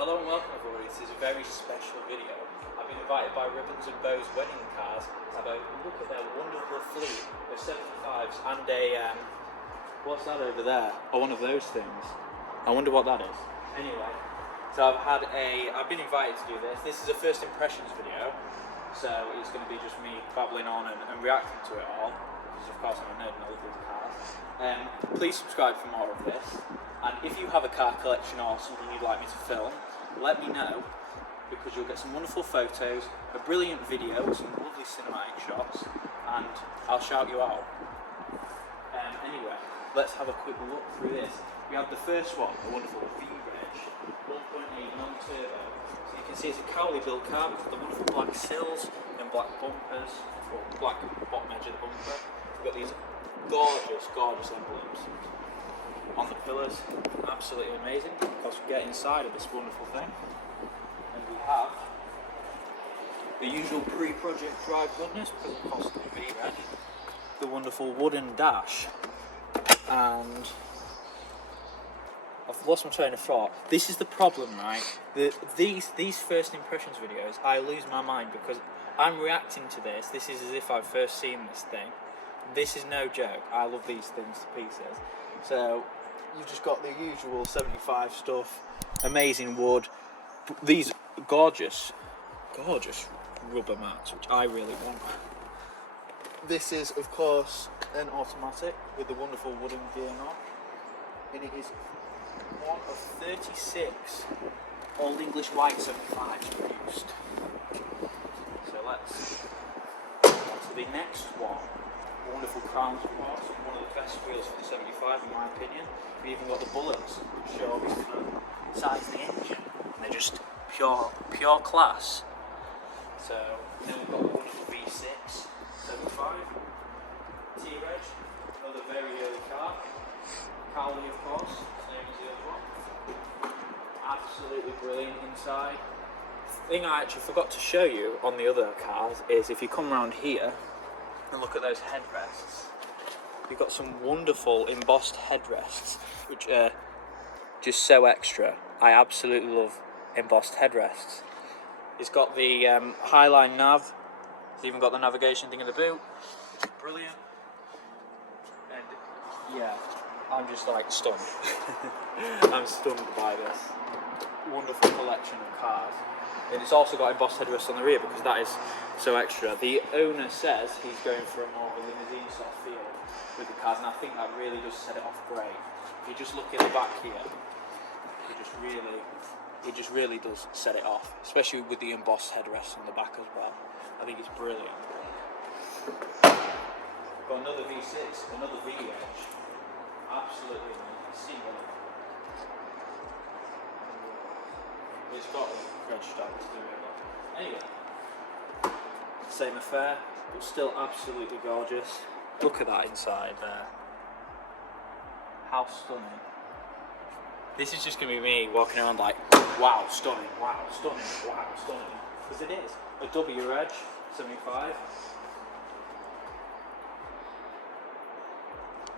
hello and welcome everybody. This is a very special video. I've been invited by Ribbons and Bows Wedding Cars to have a look at their wonderful fleet of 75s and a, what's that over there? Oh, one of those things. I wonder what that is. Anyway, so I've been invited to do this. This is a first impressions video, so it's going to be just me babbling on and reacting to it all, because of course I'm a nerd and I love these cars. Please subscribe for more of this. And if you have a car collection or something you'd like me to film, let me know, because you'll get some wonderful photos, a brilliant video with some lovely cinematic shots, and I'll shout you out. Anyway, let's have a quick look through this. We have the first one, a wonderful V-Reg, 1.8 non-turbo. So you can see it's a Cowley built car with the wonderful black sills and black bumpers, or black bottom edge of the bumper. We've got these gorgeous emblems on the pillars, absolutely amazing. Of course, we get inside of this wonderful thing, and we have the usual pre-project drive goodness, because of course the V-Reg, the wonderful wooden dash, and I've lost my train of thought. This is the problem, right? These first impressions videos, I lose my mind because I'm reacting to this. This is as if I've first seen this thing. This is no joke. I love these things to pieces. So you've just got the usual 75 stuff, amazing wood, these gorgeous rubber mats, which I really want. This is of course an automatic with the wonderful wooden gear knob, and it is one of 36 Old English White 75s produced. So let's on to the next one. Wonderful crowns, of course, one of the best wheels for the 75 in my opinion. We've even got the bullets, which show obviously the size of the engine, and they're just pure class. So then we've got the wonderful V6 75 T-Reg, another very early car. Cowley, of course, same as the other one. Absolutely brilliant inside. The thing I actually forgot to show you on the other cars is if you come around here and look at those headrests, you've got some wonderful embossed headrests, which are just so extra. I absolutely love embossed headrests. It's got the Highline nav. It's even got the navigation thing in the boot. Brilliant. And yeah, I'm just like stunned. I'm stunned by this wonderful collection of cars. And it's also got embossed headrests on the rear because that is so extra. The owner says he's going for a more of a limousine sort of feel with the cars, and I think that really does set it off great. If you just look in the back here, it just really does set it off, especially with the embossed headrests on the back as well. I think it's brilliant. Got another V6, another V-Reg, absolutely amazing. It's got a red stripe to do it. Anyway, same affair, but still absolutely gorgeous. Look at that inside there. How stunning. This is just going to be me walking around like, wow, stunning, wow, stunning, wow, stunning. Because it is. A W-Reg 75.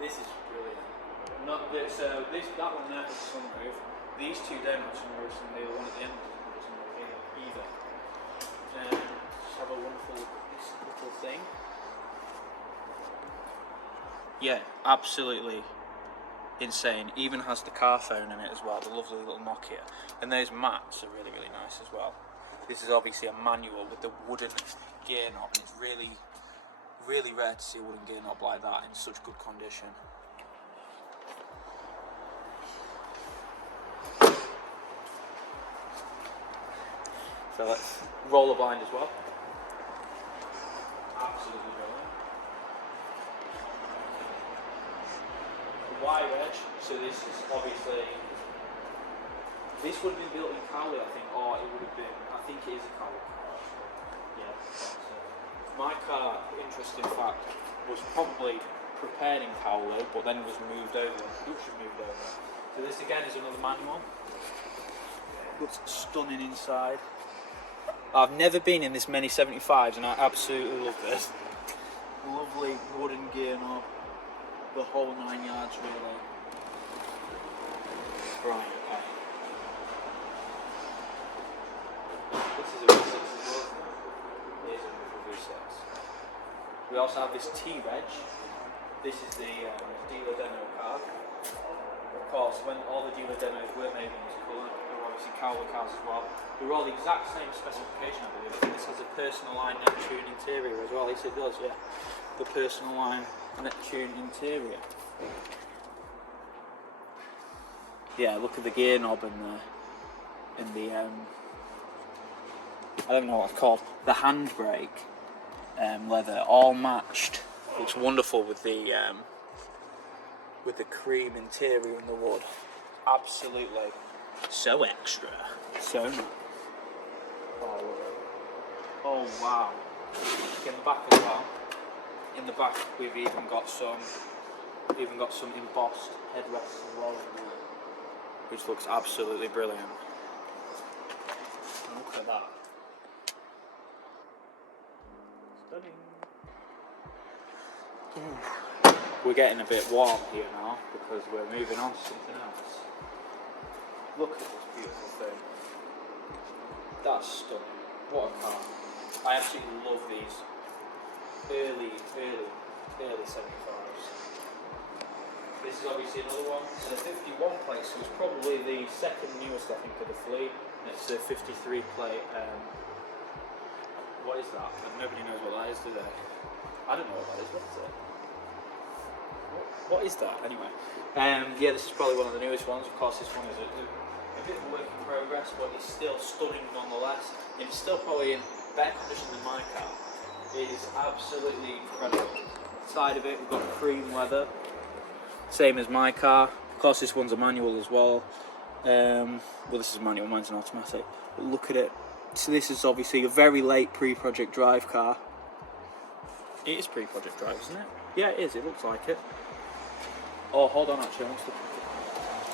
This is brilliant. That one there has a sunroof. These two don't have sunroofs, and the other one at the end doesn't have a sunroof either. Just have a wonderful little thing. Yeah, absolutely insane. Even has the car phone in it as well, the lovely little Nokia. And those mats are really nice as well. This is obviously a manual with the wooden gear knob, and it's really rare to see a wooden gear knob like that in such good condition. So let's roll the blind as well. Absolutely brilliant. Y-Reg, so this is obviously, this would have been built in Cowley, I think, or it would have been, I think it is a Cowley car. Yeah. So my car, interesting fact, was probably prepared in Cowley, but then was moved over. Oops, moved over. So this again is another manual. Looks stunning inside. I've never been in this many 75s, and I absolutely love this. Lovely wooden gear knob, the whole 9 yards really. Right, okay. also have this T-Reg. This is the dealer demo car. Of course, when all the dealer demos were made in this colour, they were obviously cowboy cars as well. They were all the exact same specification, I believe. This has a personal line Neptune interior as well. Yes, it does, yeah. The personal line Neptune interior. Yeah, look at the gear knob and the I don't know what it's called. The handbrake leather, all matched. Looks wonderful with the cream interior and the wood. Absolutely so extra, so nice. Oh wow! In the back as well. In the back, we've even got some embossed headrests as well, which looks absolutely brilliant. Look at that. Stunning. We're getting a bit warm here now because we're moving on to something else. Look at this beautiful thing. That's stunning. What a car. I absolutely love these early 75s. This is obviously another one. It's a 51 plate, so it's probably the second newest, I think, of the fleet. It's a 53 plate. What is that? Nobody knows what that is, do they? I don't know what that is. What is it? What is that? Anyway, yeah, this is probably one of the newest ones. Of course, this one is a bit of a work in progress, but it's still stunning nonetheless. And it's still probably in better condition than my car. It is absolutely incredible. Side of it, we've got cream leather, same as my car. Of course, this one's a manual as well. Well, this is a manual, mine's an automatic. But look at it. So this is obviously a very late pre-project drive car. It is pre-project drive, isn't it? Yeah, it is. It looks like it. Oh, hold on, actually.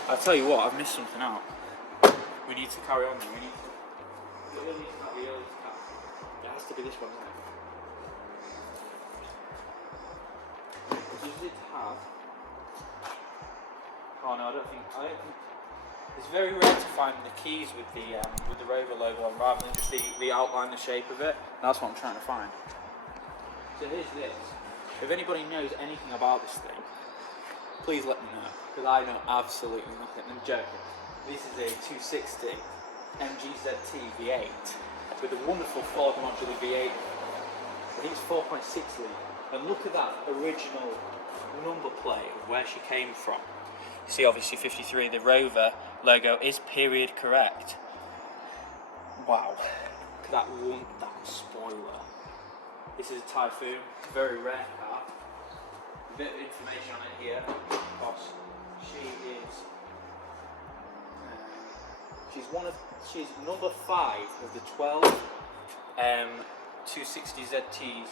I'll tell you what, I've missed something out. We need to carry on. We need to have the earliest car. It has to be this one, isn't it? Does it have? Oh no, I don't think. It's very rare to find the keys with the Rover logo on, rather than just the outline, the shape of it. That's what I'm trying to find. So here's this. If anybody knows anything about this thing, please let me know, because I know absolutely nothing. I'm joking. This is a 260 MGZT V8 with a wonderful Ford modular V8. I think it's 4.6 litre. And look at that original number plate of where she came from. You see, obviously 53, the Rover logo is period correct. Wow. Look at that spoiler. This is a Typhoon. It's a very rare car. A bit of information on it here. Of course, she's number 5 of the 12 260 ZTs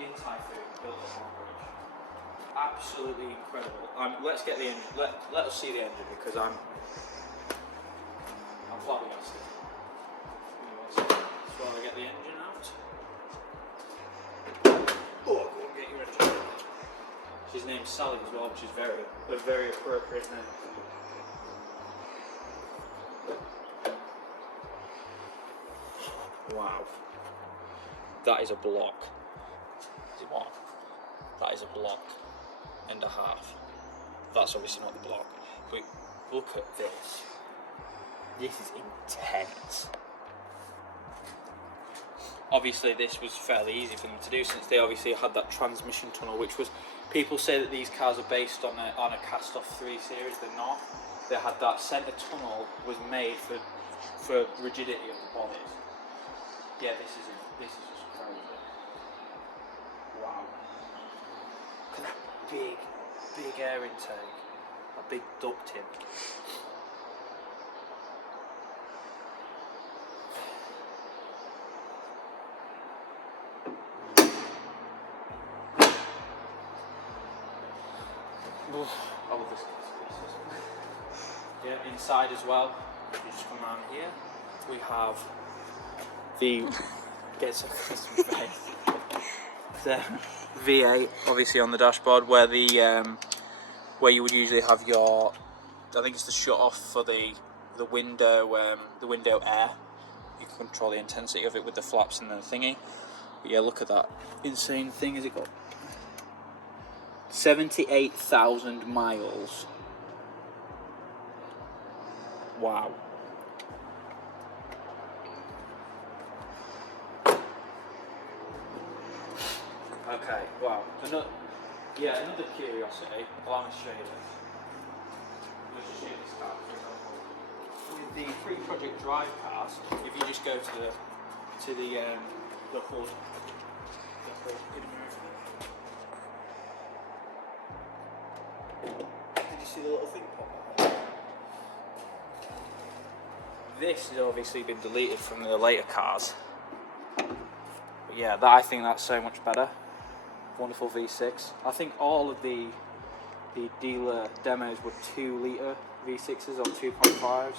in Typhoon built at Marlborough. Absolutely incredible. Let's get the engine. Let us see the engine, because I'm flabbergasted. So I get the engine out. Oh, go and get your engine. She's named Sally as well, which is a very appropriate name. Wow. That is a block. Is it what? That is a block and a half. That's obviously not the block. But look at this. This is intense. Obviously this was fairly easy for them to do, since they obviously had that transmission tunnel, which was, people say that these cars are based on a cast-off 3 Series. They're not. They had that centre tunnel was made for rigidity of the bodies. Yeah, this is just crazy. Wow. Look at that big air intake. That big ducting. I love this piece. Yeah, inside as well. You just come around here. We have the V8, obviously on the dashboard, where where you would usually have your, I think it's the shut off for the window air. You can control the intensity of it with the flaps and the thingy. But yeah, look at that insane thing. Has it got 78,000 miles? Wow. Okay, wow. Another curiosity. Well, I'm going to show you this. Let's just show you this car, for example. With the pre-project drive cars, if you just go to the hood. Did you see the little thing pop up? This has obviously been deleted from the later cars. But yeah, I think that's so much better. Wonderful V6. I think all of the dealer demos were 2 litre V6s or 2.5s.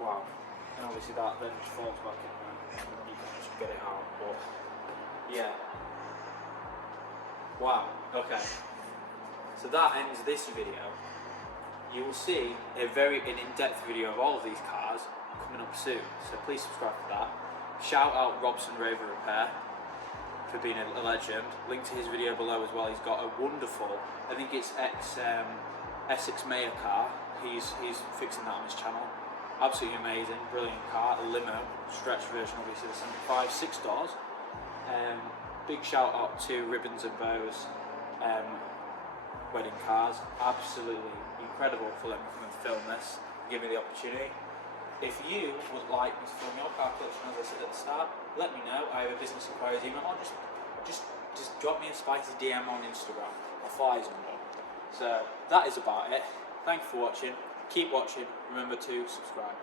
Wow. And obviously that then just falls back in there and you can just get it out. But yeah. Wow. Okay. So that ends this video. You will see an in-depth video of all of these cars coming up soon. So please subscribe to that. Shout out Robson Rover Repair for being a legend. Link to his video below as well. He's got a wonderful, I think it's Essex Mayor car. He's fixing that on his channel. Absolutely amazing, brilliant car. A limo, stretch version obviously, the 75, 6 doors. Big shout out to Ribbons and Bows wedding cars. Absolutely incredible for letting me come and film this, give me the opportunity. If you would like me to film your car collection, as I said at the start, let me know. I have a business inquiries email, or just drop me a spicy DM on Instagram. I'll fly on one. So that is about it. Thank you for watching. Keep watching. Remember to subscribe.